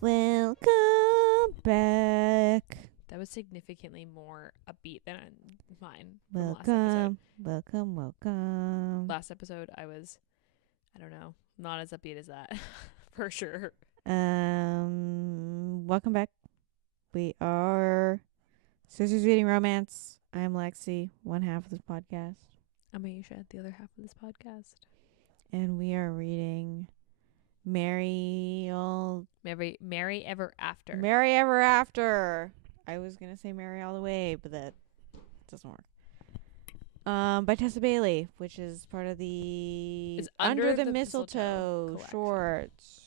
Welcome back. That was significantly more upbeat than mine from last episode. Welcome. Last episode, I don't know, not as upbeat as that, for sure. Welcome back. We are Sisters Reading Romance. I'm Lexi, one half of this podcast. I'm Ayesha, the other half of this podcast. And we are reading Merry Ever After. Merry Ever After. I was going to say Merry All the Way, but that doesn't work. By Tessa Bailey, which is part of the Under the Mistletoe collection. shorts.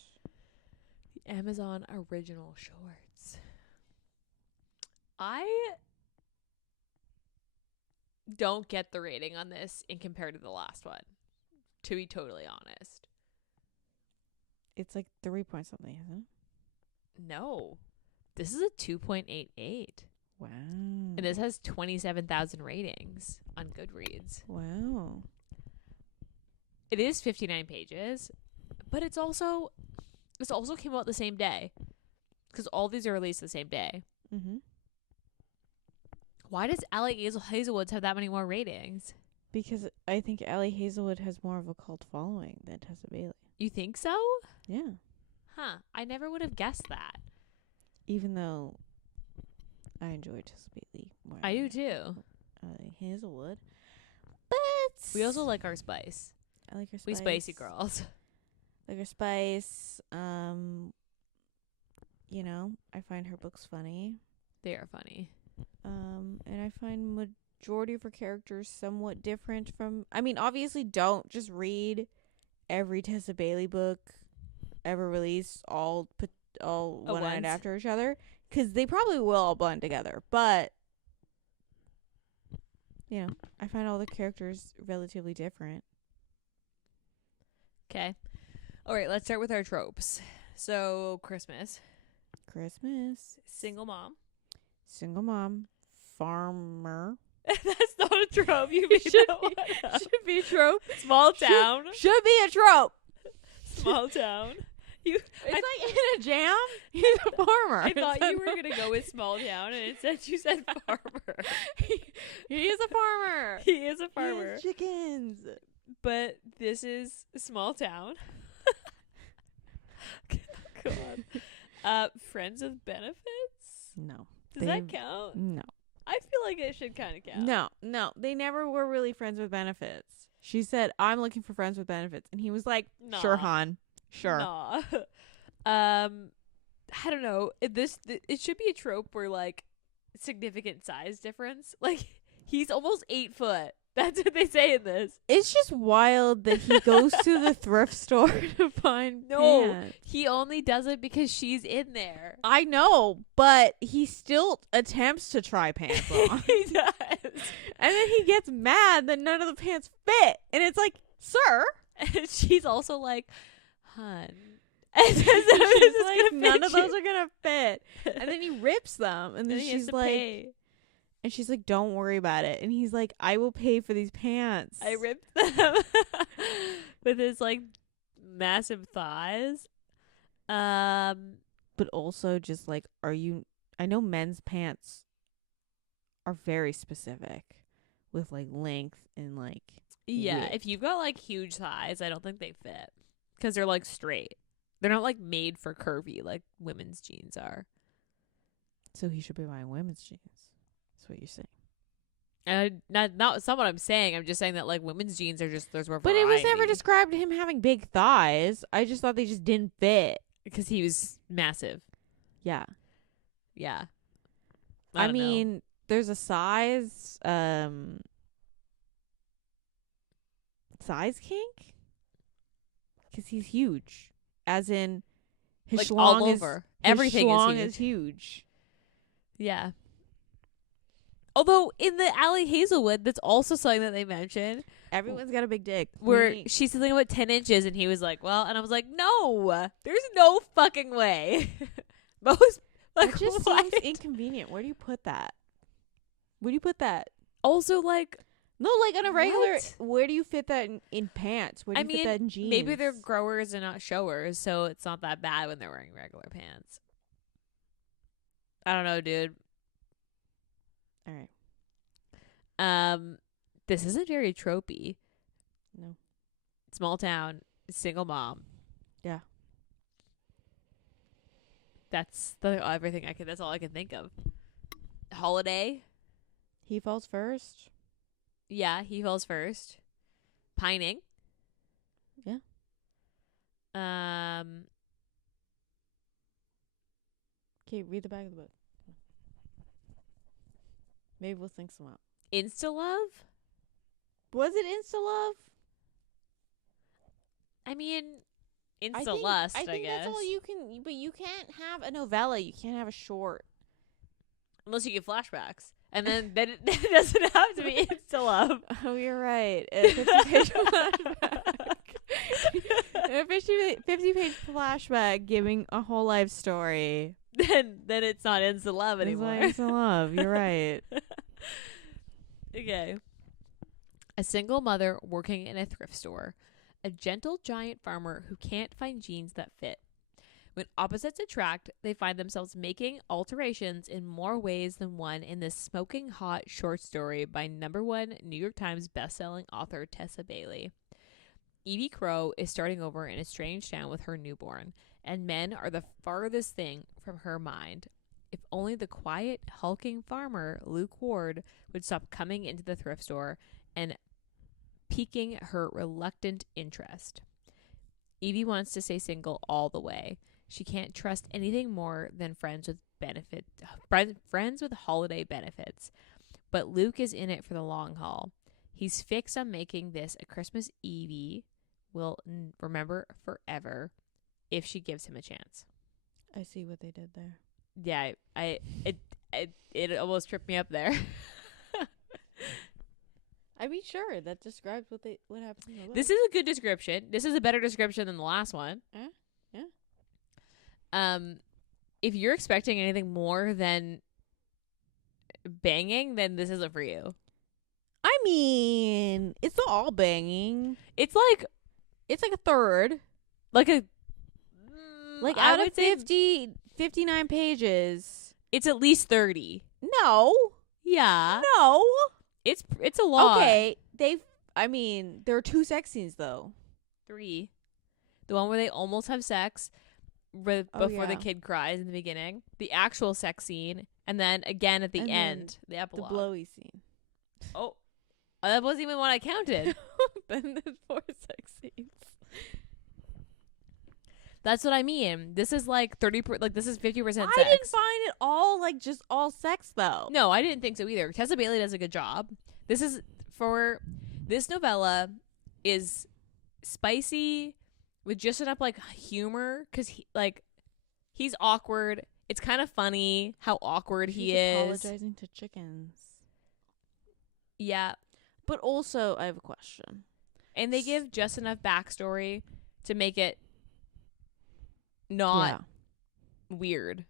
The Amazon original shorts. I don't get the rating on this in compared to the last one, to be totally honest. It's like 3 point something, isn't it? No. This is a 2.88. Wow. And this has 27,000 ratings on Goodreads. Wow. It is 59 pages, but this also came out the same day, because all these are released the same day. Mm-hmm. Why does Allie Hazelwood's have that many more ratings? Because I think Allie Hazelwood has more of a cult following than Tessa Bailey. You think so? Yeah. Huh. I never would have guessed that. Even though I enjoy Tessa Bailey more. I do too. Allie Hazelwood. But We also like our spice. I like her spice. We spicy girls. Like her spice. You know, I find her books funny. They are funny. And I find majority of her characters somewhat different from. I mean, obviously, don't just read every Tessa Bailey book ever released all one night after each other, because they probably will all blend together. But you know, I find all the characters relatively different. Okay. All right, let's start with our tropes. So, Christmas. Single mom. Farmer. That's not a trope. You made that one up. Should be a trope. Small town. Should be a trope. Small town. It's like in a jam. He's a farmer. I thought you were going to go with small town, and instead you said farmer. He is a farmer. He is a He farmer. has chickens. But this is small town. God. Friends with benefits? No. Does that count? No. I feel like it should kind of count. No. They never were really friends with benefits. She said, I'm looking for friends with benefits. And he was like, sure, hon. Sure. Nah. I don't know. It should be a trope where, like, significant size difference. Like, he's almost 8 foot. That's what they say in this. It's just wild that he goes to the thrift store to find pants. He only does it because she's in there. I know, but he still attempts to try pants on. He does. And then he gets mad that none of the pants fit. And it's like, sir. And she's also like, hun. And she's like, none of you. those are going to fit. And then he rips them. And then she's like, pay. And she's like, don't worry about it. And he's like, I will pay for these pants. I ripped them with his, like, massive thighs. But also just, like, I know men's pants are very specific with, like, length and, like, Yeah, width. if you've got, like, huge thighs, I don't think they fit. Because they're, like, straight. They're not, like, made for curvy like women's jeans are. So he should be buying women's jeans. That's what you're saying. That's not what I'm saying. I'm just saying that, like, women's jeans are just, there's more But variety. it was never described him having big thighs. I just thought they just didn't fit. Because he was massive. Yeah. Yeah. I don't know. mean, there's a size kink? Because he's huge. As in, his like, schlong all is... over. His Everything schlong is huge. Yeah. Although, in the Allie Hazelwood, that's also something that they mentioned. Everyone's got a big dick. Where she's something about 10 inches, and he was like, well, and I was like, no, there's no fucking way. Most, like, That just what? seems inconvenient. Where do you put that? Also, like, No, like on a regular. What? Where do you fit that in pants? Where do I you fit mean, that in jeans? maybe they're growers and not showers, so it's not that bad when they're wearing regular pants. I don't know, dude. All right. This isn't very tropey. No. Small town, single mom. Yeah. That's everything I can. That's all I can think of. Holiday. He falls first. Yeah, he falls first. Pining. Yeah. Okay, read the back of the book. Maybe we'll think some out. Insta love. Was it Insta Love? I mean, insta lust. I think guess that's all you can. But you can't have a novella. You can't have a short. unless you get flashbacks, and then it doesn't have to be insta love. Oh, you're right. A 50-page flashback. A 50-page flashback giving a whole life story. Then it's not insta love anymore. It's not Insta Love. You're right. Okay. A single mother working in a thrift store. A gentle giant farmer who can't find jeans that fit. When opposites attract, they find themselves making alterations in more ways than one in this smoking hot short story by #1 New York Times bestselling author Tessa Bailey. Evie Crow is starting over in a strange town with her newborn, and men are the farthest thing from her mind. If only the quiet, hulking farmer, Luke Ward, would stop coming into the thrift store and piquing her reluctant interest. Evie wants to stay single all the way. She can't trust anything more than friends with holiday benefits. But Luke is in it for the long haul. He's fixed on making this a Christmas Evie will remember forever if she gives him a chance. I see what they did there. Yeah, it almost tripped me up there. I mean, sure, that describes what happens in the book. This is a good description. This is a better description than the last one. Yeah. If you're expecting anything more than banging, then this isn't for you. I mean, it's not all banging. It's like a third. Like a Like I out of would say 59 pages. it's at least 30. No. Yeah. No. It's a lot. Okay. There are 2 sex scenes though. 3. The one where they almost have sex before the kid cries in the beginning. The actual sex scene. And then again at the end. The epilogue. The blowy scene. Oh. That wasn't even what I counted. Then there's 4 sex scenes. That's what I mean. This is like 30 this is 50% sex. I didn't find it all just all sex though. No, I didn't think so either. Tessa Bailey does a good job. This novella is spicy with just enough humor cuz he's awkward. It's kind of funny how awkward he is. Apologizing to chickens. Yeah, but also I have a question. And they give just enough backstory to make it not weird.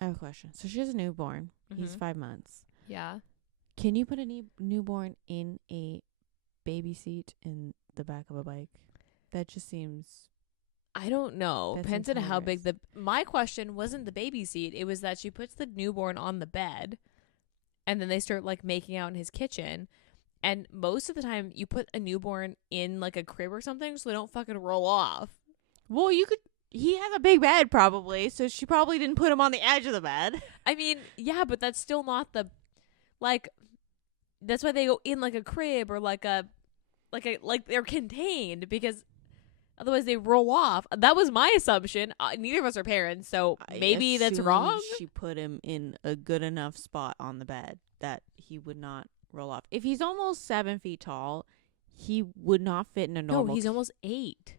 I have a question. So she has a newborn. Mm-hmm. He's 5 months. Yeah. Can you put a newborn in a baby seat in the back of a bike? That just seems... I don't know. Depends on how big my question wasn't the baby seat. It was that she puts the newborn on the bed and then they start making out in his kitchen. And most of the time you put a newborn in a crib or something so they don't fucking roll off. Well, he has a big bed probably, so she probably didn't put him on the edge of the bed. I mean, yeah, but that's still not the that's why they go in a crib or they're contained, because otherwise they roll off. That was my assumption. Neither of us are parents, so maybe that's wrong. She put him in a good enough spot on the bed that he would not roll off. If he's almost 7 feet tall, he would not fit in a normal. No, he's almost 8.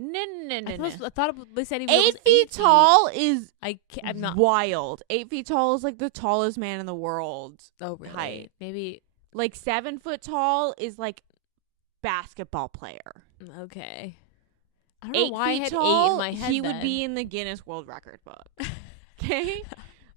No. I thought they said he was 8 feet tall is I'm not wild. 8 feet tall is the tallest man in the world. Oh, really? Height. Maybe 7 foot tall is basketball player. Okay. I don't know why I had tall, 8 in my head. He would be in the Guinness World Record book. Okay,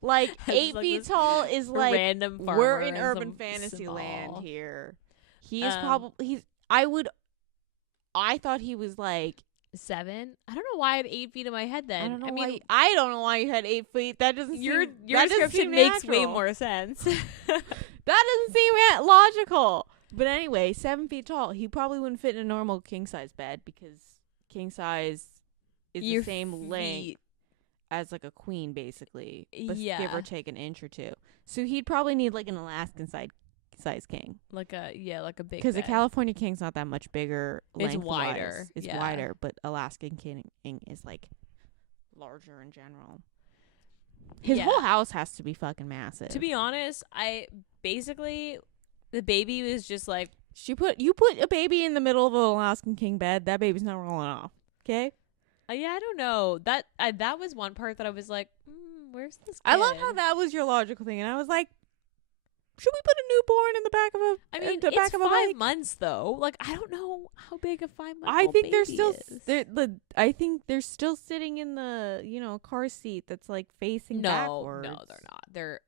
Like As, 8 like, feet this tall is like random farmer we're in and urban some fantasy land small. here. He is Um, probably I thought he was like 7. I don't know why I had 8 feet in my head then. I don't know mean, why I don't know why you had 8 feet. That doesn't your seem your that doesn't description seem makes way natural. more sense. That doesn't seem logical. But anyway, 7 feet tall. He probably wouldn't fit in a normal king size bed because king size is Your the same length feet. as like a queen, basically, but Yeah. give or take an inch or two. So he'd probably need like an Alaskan size king Like a big because the bed. California king's not that much bigger. It's lengthwise. wider. It's Yeah. wider, but Alaskan king is like larger in general. His Yeah. whole house has to be fucking massive. To be honest, I basically the baby was just like you put a baby in the middle of an Alaskan king bed, that baby's not rolling off. Okay. yeah, I don't know. That was one part that I was like, where's this kid? I love how that was your logical thing, and I was like, should we put a newborn in the back of a? I mean, the it's back of a 5 bike? months though. Like I don't know how big a 5-month. I think they're still is. I think they're still sitting in the car seat that's like facing backwards. No, they're not. They're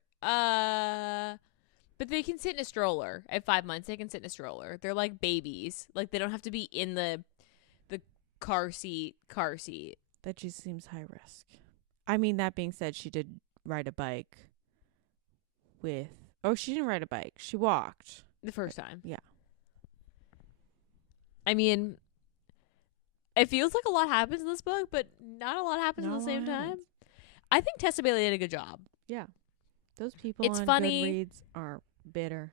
but they can sit in a stroller at 5 months. They can sit in a stroller. They're like babies. Like they don't have to be in the car seat. That just seems high risk. I mean, that being said, she did ride a bike with. Oh, she didn't ride a bike. She walked The first time. Yeah. I mean, it feels like a lot happens in this book, but not a lot happens at the same time. I think Tessa Bailey did a good job. Yeah. Those people It's on funny. Goodreads are bitter.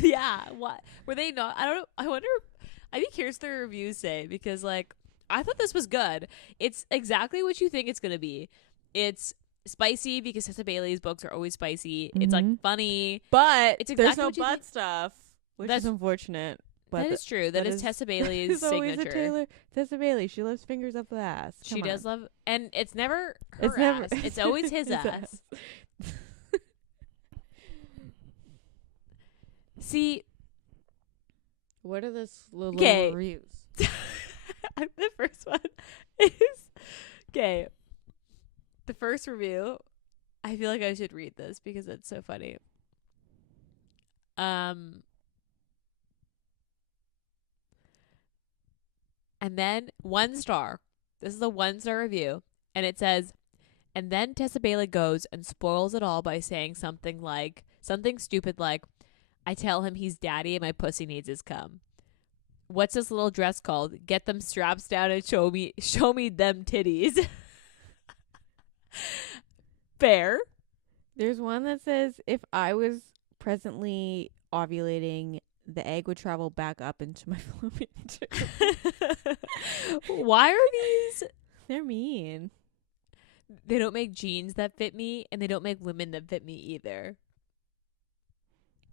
Yeah. What? Were they not? I don't know. I wonder. I'd be curious what their reviews say because, like, I thought this was good. It's exactly what you think it's going to be. It's spicy because Tessa Bailey's books are always spicy. It's, like, funny. But It's there's exactly no what you butt think. stuff, which That's- is unfortunate. But That is true. That is Tessa Bailey's it's always signature. Tessa Bailey. She loves fingers up the ass. She Come does on. love, and it's never her It's never- ass. It's always his His ass. See, What are the little 'Kay. reviews? the first one is okay. The first review, I feel like I should read this because it's so funny. And then 1 star. This is a 1-star review, and it says, and then Tessa Bailey goes and spoils it all by saying something stupid like, I tell him he's daddy and my pussy needs his cum. What's this little dress called? Get them straps down and show me them titties. Fair. There's one that says, if I was presently ovulating, the egg would travel back up into my fallopian tube. Why are these? They're mean. They don't make jeans that fit me, and they don't make women that fit me either.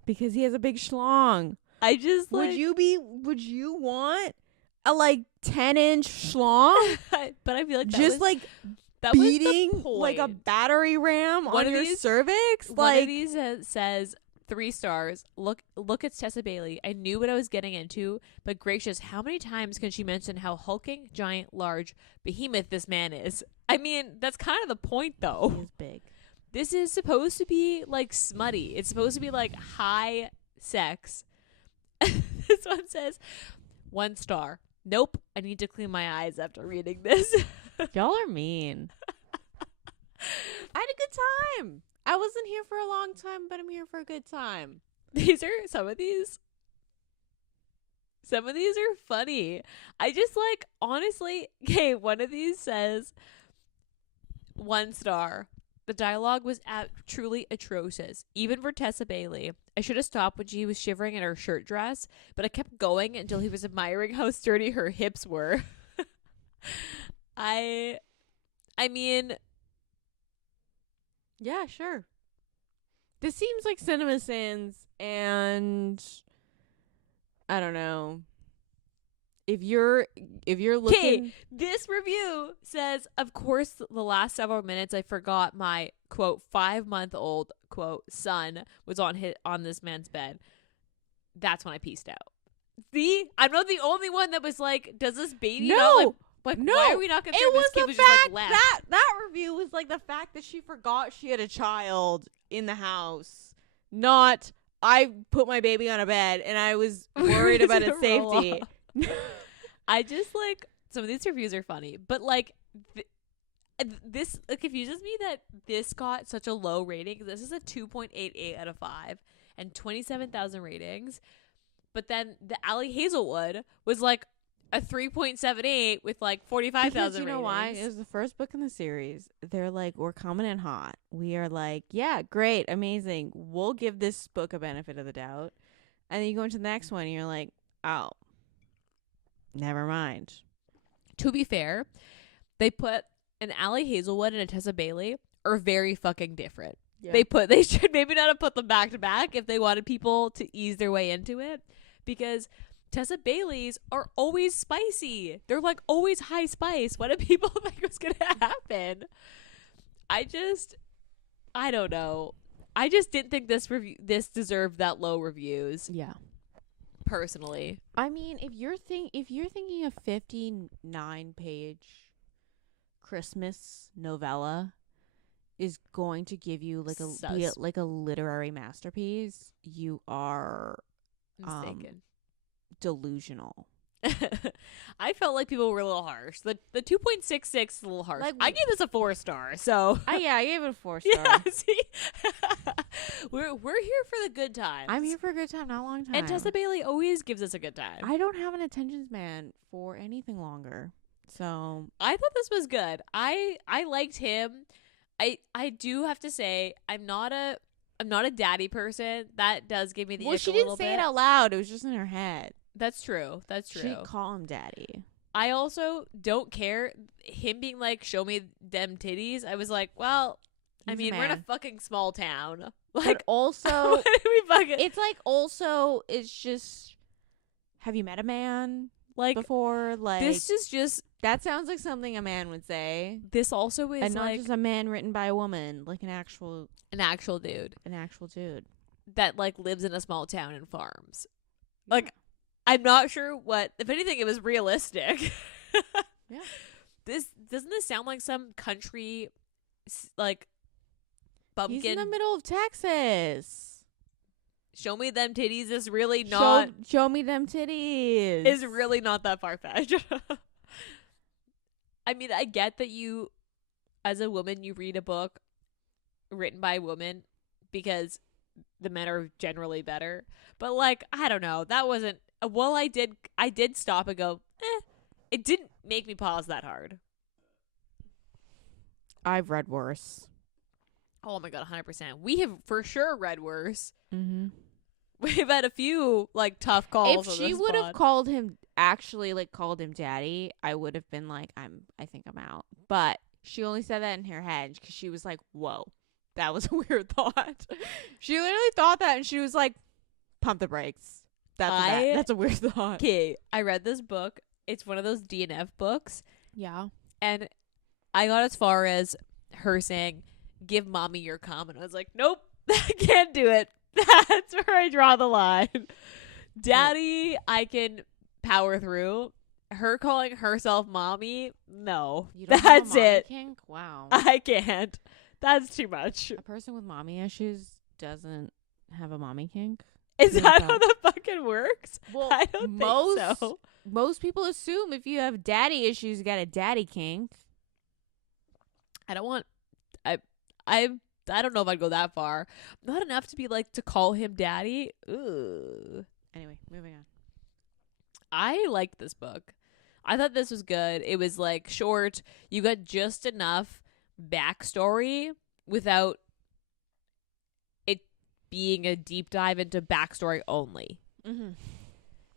Because he has a big schlong. I just Would you want a 10-inch schlong? but I feel like Just that beating was the like a point. battery ram One on of your these- cervix? One of these says 3 stars. Look at Tessa Bailey. I knew what I was getting into, but gracious, how many times can she mention how hulking, giant, large, behemoth this man is? I mean, that's kind of the point, though. He is big. This is supposed to be smutty. It's supposed to be high sex. This one says 1 star. Nope. I need to clean my eyes after reading this. Y'all are mean. I had a good time. I wasn't here for a long time, but I'm here for a good time. Some of these are funny. I just honestly, okay, one of these says 1 star. The dialogue was truly atrocious, even for Tessa Bailey. I should have stopped when she was shivering in her shirt dress, but I kept going until he was admiring how sturdy her hips were. I mean, Yeah, sure. This seems like Cinema Sins, and I don't know. If you're looking, this review says, of course, the last several minutes I forgot my quote 5-month-old quote son was on this man's bed. That's when I pieced out. See, I'm not the only one that was like, does this baby not, Like, No, why are we not considering it was this kid the was fact just like left? that review was like the fact that she forgot she had a child in the house, not I put my baby on a bed and I was worried about its safety. I just like some of these reviews are funny, but like this it confuses me that this got such a low rating. This is a 2.88 out of 5 and 27,000 ratings. But then the Allie Hazelwood was like a 3.78 with like 45,000 Because you ratings. know why? It was the first book in the series. They're like, we're coming in hot. We are like, yeah, great, amazing. We'll give this book a benefit of the doubt. And then you go into the next one and you're like, oh, never mind. To be fair, they put an Allie Hazelwood and a Tessa Bailey are very fucking different. Yeah. They should maybe not have put them back to back if they wanted people to ease their way into it, because Tessa Bailey's are always spicy. They're like always high spice. What did people think was gonna happen? I don't know. I just didn't think this deserved that low reviews. Yeah. Personally, I mean, if you're thinking a 59-page Christmas novella is going to give you like a literary masterpiece, you are mistaken. Delusional. I felt like people were a little harsh. The 2.66 is a little harsh. Like, I gave this a 4-star. So I gave it a 4 star. yeah, see, we're here for the good times. I'm here for a good time, not a long time. And Tessa Bailey always gives us a good time. I don't have an attention span for anything longer, so I thought this was good. I liked him. I do have to say I'm not a daddy person. That does give me the ick she a little didn't say bit. it out loud. It was just in her head. That's true. That's true. She'd call him daddy. I also don't care him being like, show me them titties. I was like, well, I mean, we're in a fucking small town. Like, but also, what did we fucking? it's like also, it's just, have you met a man Like before? Like, this is just that sounds like something a man would say, this also is and not like just a man written by a woman, like an actual dude dude that like lives in a small town and farms. Like, I'm not sure what. If anything, it was realistic. Yeah. This doesn't this sound like some country, like bumpkin? He's in the middle of Texas. Show me them titties is really not. Show me them titties. Is really not that far fetched. I mean, I get that you, as a woman, you read a book written by a woman because the men are generally better. But like, I don't know. That wasn't. Well, I did stop and go. It didn't make me pause that hard. I've read worse. Oh my god, 100%. We have for sure read worse. Mm-hmm. We've had a few like tough calls. If she would have called him daddy, I would have been like, I think I'm out. But she only said that in her head because she was like, whoa, that was a weird thought. She literally thought that and she was like, pump the brakes. That's a weird thought. Okay, I read this book. It's one of those DNF books. Yeah. And I got as far as her saying, give mommy your cum. And I was like, nope, I can't do it. That's where I draw the line. Daddy, I can power through. Her calling herself mommy, no. You don't That's have a mommy it. Kink? Wow. I can't. That's too much. A person with mommy issues doesn't have a mommy kink? Is that how that fucking works? Well, I don't think so. Most people assume if you have daddy issues, you got a daddy kink. I don't want. I don't know if I'd go that far. Not enough to be like to call him daddy. Ugh. Anyway, moving on. I liked this book. I thought this was good. It was like short. You got just enough backstory without it being a deep dive into backstory only. Mm-hmm.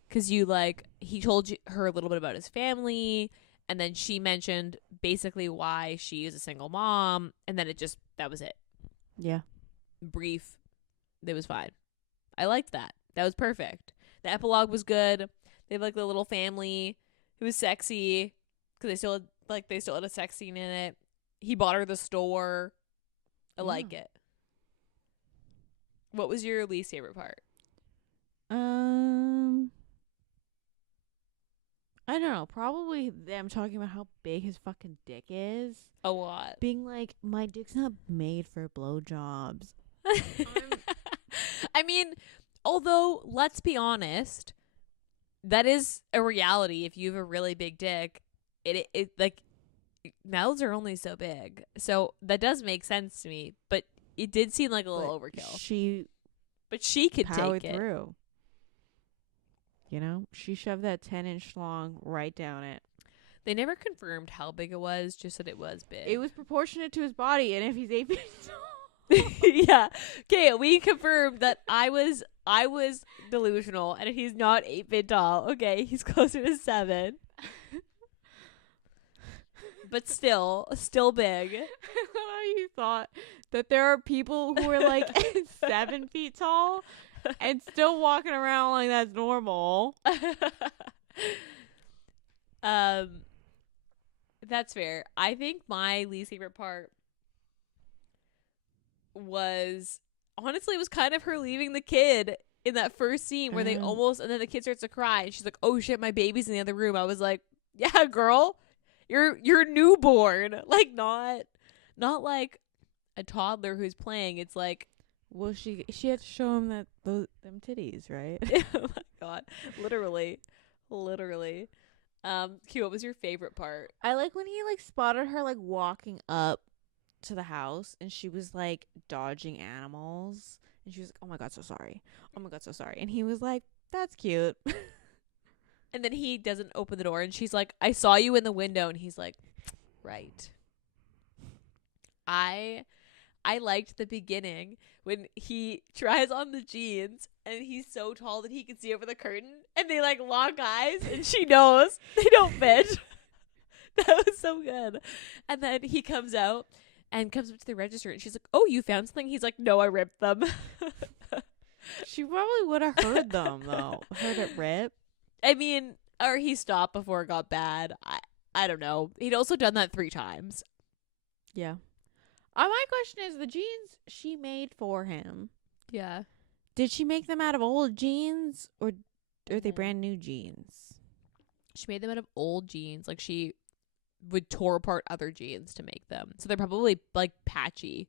Because he told her a little bit about his family, and then she mentioned basically why she is a single mom, and then that was it. Yeah. Brief. It was fine. I liked that. That was perfect. The epilogue was good. They have like the little family. It was sexy because they still had a sex scene in it. He bought her the store. I like it. What was your least favorite part? I don't know. Probably them talking about how big his fucking dick is. A lot. Being like, my dick's not made for blowjobs. I mean, although, let's be honest, that is a reality. If you have a really big dick, it like, mouths are only so big. So that does make sense to me. But it did seem like a little overkill. But she could powered take it. through. You know, she shoved that 10-inch long right down it. They never confirmed how big it was, just that it was big. It was proportionate to his body, and if he's 8 feet tall. Yeah. Okay, we confirmed that I was delusional, and he's not 8 feet tall. Okay, he's closer to 7. But still big. You thought that there are people who are like 7 feet tall and still walking around like that's normal. That's fair. I think my least favorite part was, honestly, it was kind of her leaving the kid in that first scene where they almost, and then the kid starts to cry and she's like, oh shit, my baby's in the other room. I was like, yeah, girl, you're newborn. Like, not like a toddler who's playing. It's like, well, she had to show him that them titties, right? Oh my god, literally. Q, what was your favorite part? I like when he like spotted her like walking up to the house and she was like dodging animals and she was like, oh my god, so sorry, and he was like, that's cute. And then he doesn't open the door and she's like, I saw you in the window, and he's like, right. I liked the beginning when he tries on the jeans and he's so tall that he can see over the curtain, and they like lock eyes and she knows they don't fit. That was so good. And then he comes out and comes up to the register and she's like, oh, you found something? He's like, no, I ripped them. She probably would have heard them though. Heard it rip. I mean, or he stopped before it got bad. I don't know. He'd also done that 3 times. Yeah. My question is, the jeans she made for him. Yeah. Did she make them out of old jeans or are they brand new jeans? She made them out of old jeans. Like, she would tore apart other jeans to make them. So they're probably like patchy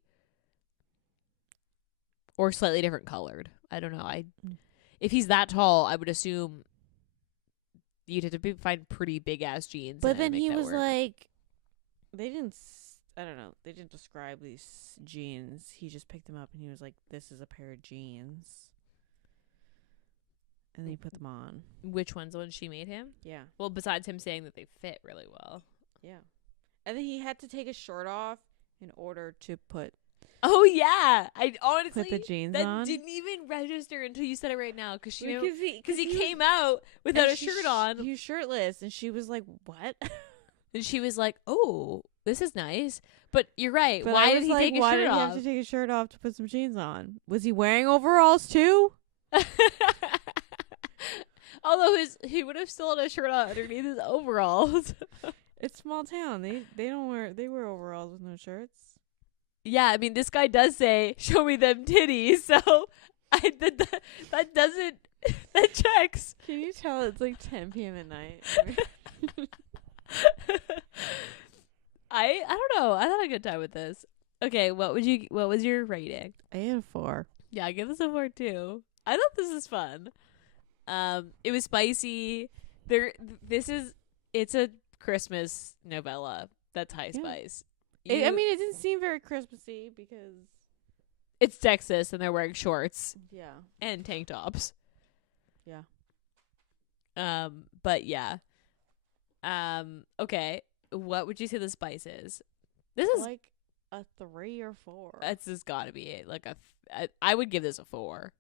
or slightly different colored. I don't know. If he's that tall, I would assume you'd have to find pretty big ass jeans. But then he was like, they didn't. I don't know. They didn't describe these jeans. He just picked them up and he was like, this is a pair of jeans. And then he put them on. Which ones? The ones she made him? Yeah. Well, besides him saying that they fit really well. Yeah. And then he had to take his shirt off in order to put. Oh, yeah. I honestly. Put the jeans that on. didn't even register until you said it right now. Because he he came out without a shirt on. He was shirtless. And she was like, what? And she was like, oh, this is nice. But you're right. But why did he take his why shirt did he off? have to take his shirt off to put some jeans on? Was he wearing overalls too? Although he would have still had a shirt on underneath his overalls. It's small town. They wear overalls with no shirts. Yeah, I mean, this guy does say, show me them titties. So that doesn't, that checks. Can you tell it's like 10 p.m. at night? I don't know. I had a good time with this. Okay, what was your rating? I had a 4. Yeah, I give this a 4 too. I thought this was fun. It was spicy. It's a Christmas novella that's high spice. I mean, it didn't seem very Christmassy because it's Texas and they're wearing shorts. Yeah. And tank tops. Yeah. But yeah. Okay. What would you say the spice is? This is like a 3 or 4. This has got to be it. Like I would give this a 4.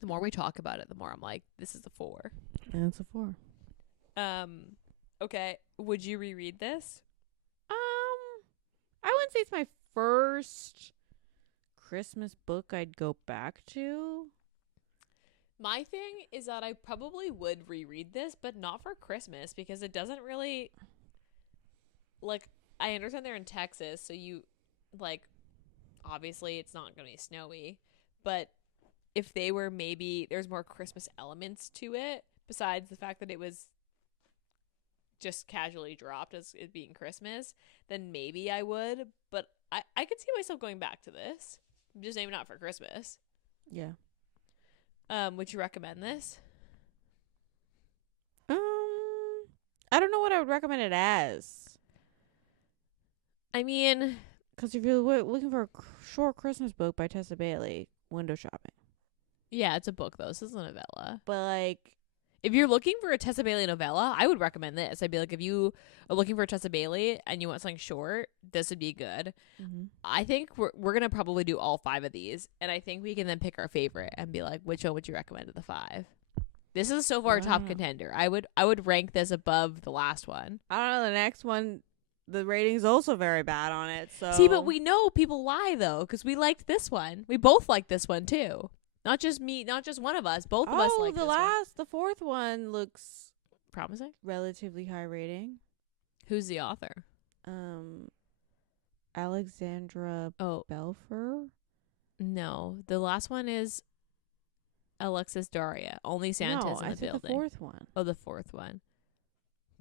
The more we talk about it, the more I'm like, this is a 4. And it's a 4. Okay. Would you reread this? I wouldn't say it's my first Christmas book I'd go back to. My thing is that I probably would reread this, but not for Christmas because it doesn't really, like, I understand they're in Texas, so you, like, obviously it's not going to be snowy, but if they were maybe there's more Christmas elements to it besides the fact that it was just casually dropped as it being Christmas, then maybe I would. But I could see myself going back to this. Just maybe not for Christmas. Yeah. Would you recommend this? I don't know what I would recommend it as. I mean, because if you're looking for a short Christmas book by Tessa Bailey, window shopping. yeah, it's a book though. This isn't a novella. But like, if you're looking for a Tessa Bailey novella, I would recommend this. I'd be like, if you are looking for a Tessa Bailey and you want something short, this would be good. mm-hmm. I think we're gonna probably do all 5 of these, and I think we can then pick our favorite and be like, which one would you recommend of the 5? This is so far a top contender. I would rank this above the last one. I don't know. The next one, the rating's also very bad on it. So see, but we know people lie though, because we liked this one. We both liked this one too. Not just me, not just one of us. Both of us like this one. The 4th one looks promising. Relatively high rating. Who's the author? Alexandra Belfer. No, the last one is Alexis Daria. Only Santa's in the building. The 4th one. Oh, the 4th one.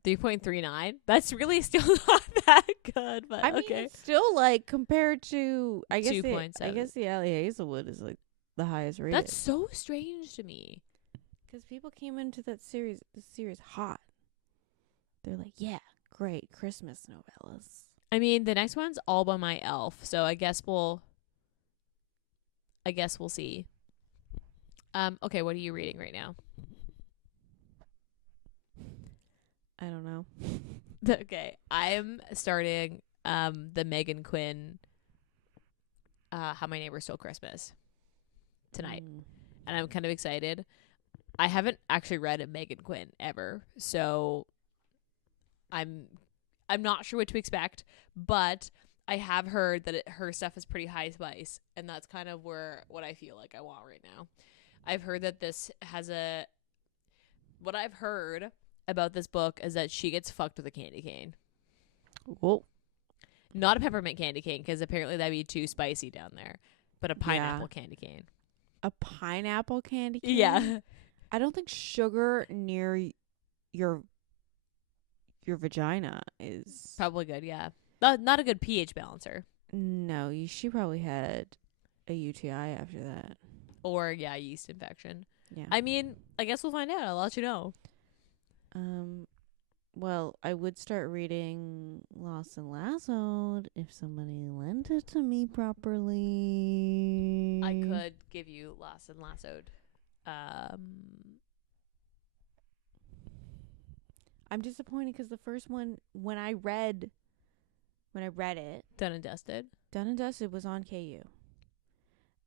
3.39. That's really still not that good, but I mean, okay. It's still like compared to I guess 2.7. I guess the Allie Hazelwood is like the highest rated. That's so strange to me. Because people came into the series hot. They're like, yeah, great Christmas novellas. I mean, the next one's All by My Elf, so I guess we'll see. Okay, what are you reading right now? I don't know. Okay, I'm starting the Megan Quinn How My Neighbor Stole Christmas tonight. And I'm kind of excited. I haven't actually read a Megan Quinn ever, so I'm not sure what to expect, but I have heard that her stuff is pretty high spice, and that's kind of what I feel like I want right now. I've heard that this has what I've heard about this book is that she gets fucked with a candy cane. Whoa. Not a peppermint candy cane, because apparently that'd be too spicy down there, but a pineapple candy cane. A pineapple candy cane? Yeah. I don't think sugar near your vagina is probably good, yeah. Not a good pH balancer. No, she probably had a UTI after that. Or, yeah, yeast infection. Yeah. I mean, I guess we'll find out. I'll let you know. Well, I would start reading Lost and Lassoed if somebody lent it to me properly. I could give you Lost and Lassoed. I'm disappointed because the first one, when I read it, Done and Dusted was on KU,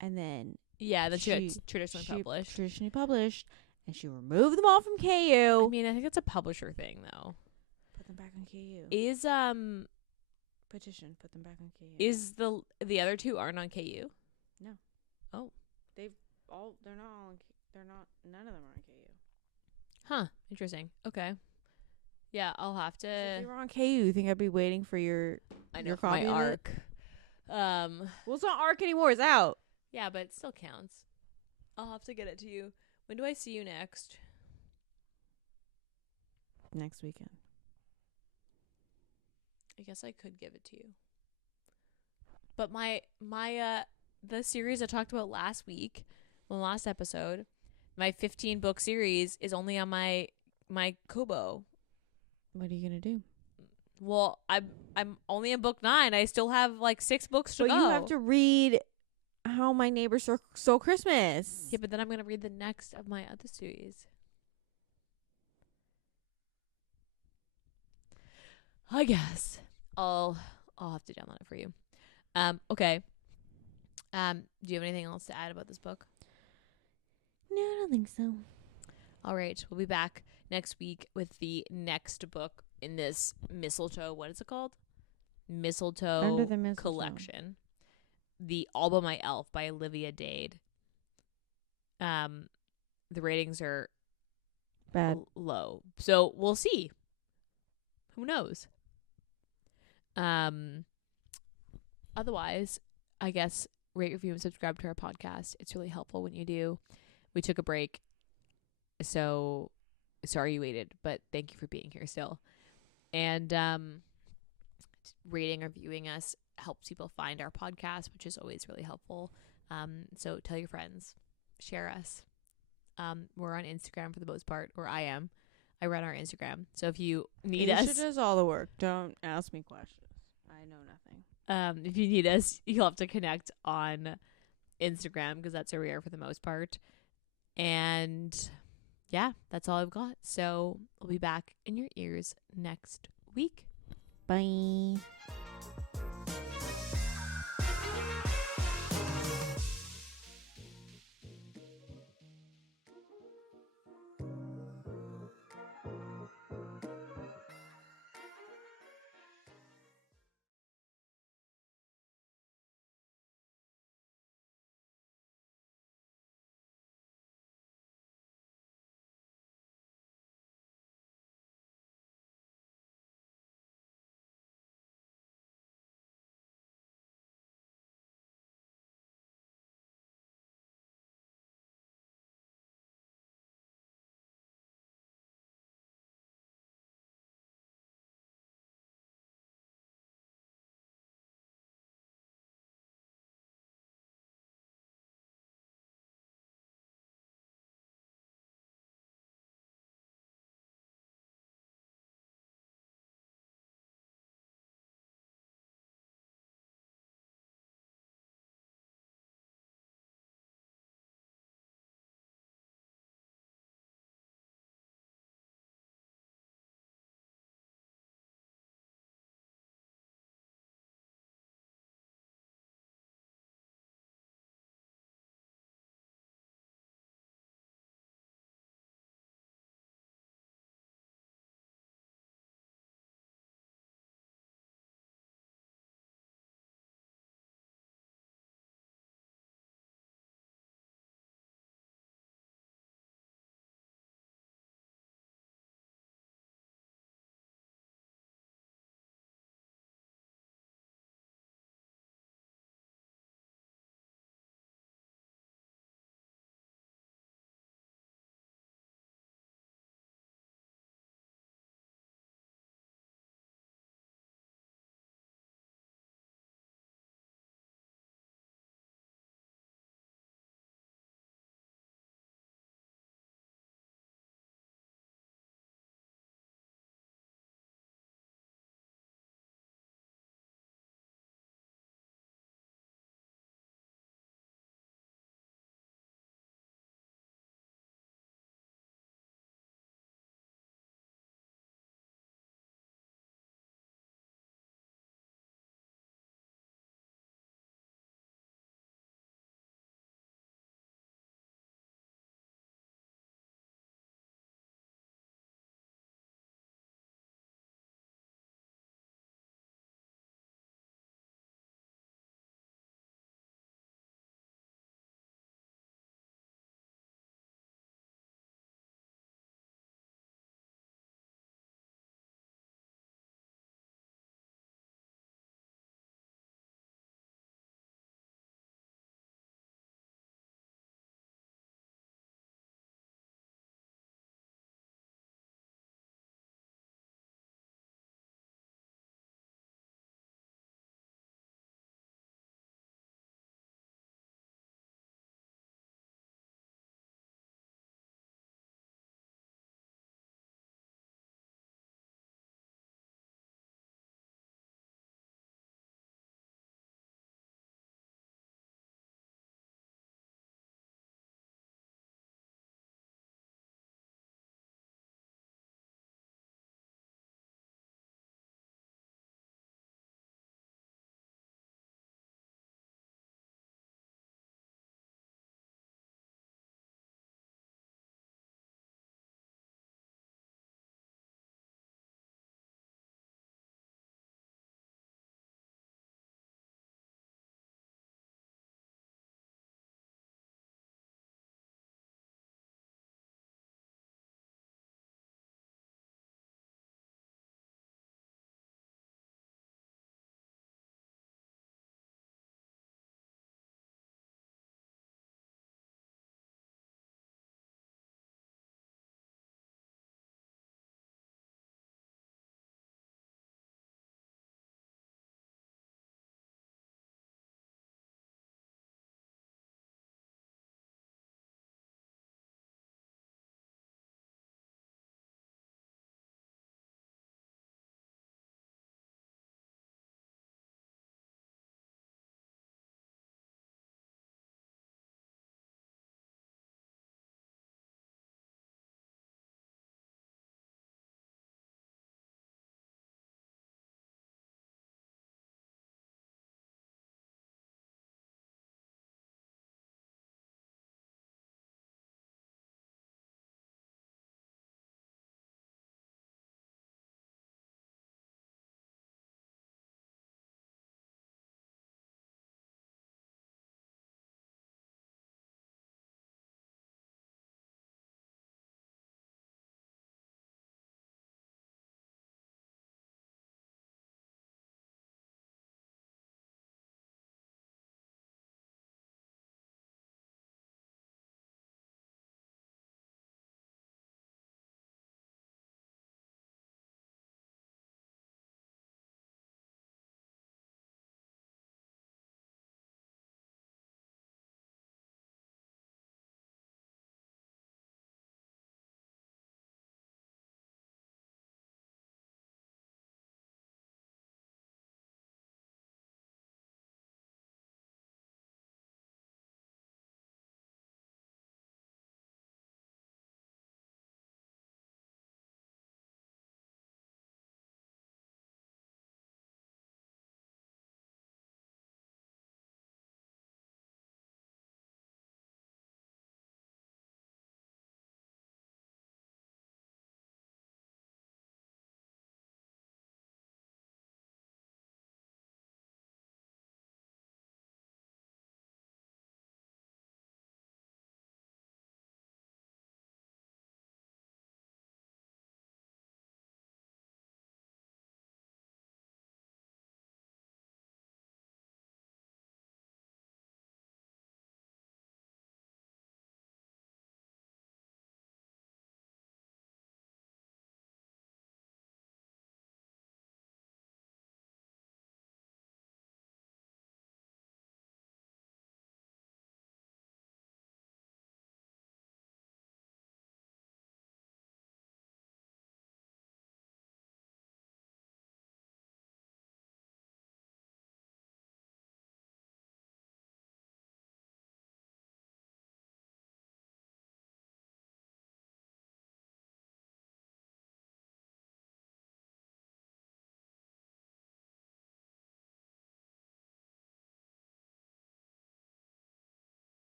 and then that's traditionally published. Traditionally published, and she removed them all from KU. I mean, I think it's a publisher thing, though. Put them back on KU. Is petition? Put them back on KU. Is the other 2 aren't on KU? No. Oh. They're not all. None of them are on KU. Huh. Interesting. Okay. Yeah, I'll have to. If they were on KU, you think I'd be waiting for your copy my of arc. Well, it's not arc anymore. It's out. Yeah, but it still counts. I'll have to get it to you. When do I see you next? Next weekend. I guess I could give it to you. But my the series I talked about last week, the last episode, my 15 book series is only on my Kobo. What are you gonna do? Well, I'm only in book 9. I still have like 6 books to go. But you have to read How My Neighbor Stole Christmas. Yeah, but then I'm gonna read the next of my other series. I guess I'll have to download it for you. Okay. Do you have anything else to add about this book? No, I don't think so. All right, we'll be back next week with the next book in this mistletoe. What is it called? Mistletoe Under the Mistletoe collection. The All But My Elf by Olivia Dade. The ratings are bad, low, so we'll see. Who knows? Otherwise, I guess rate, review, and subscribe to our podcast. It's really helpful when you do. We took a break, so sorry you waited, but thank you for being here still. And rating or viewing us helps people find our podcast, which is always really helpful. So tell your friends, share us. We're on Instagram for the most part, or I am. I run our Instagram. So if you need Ayesha us, does all the work. Don't ask me questions. I know nothing. if you need us, you'll have to connect on Instagram because that's where we are for the most part. And yeah, that's all I've got. So we'll be back in your ears next week. Bye.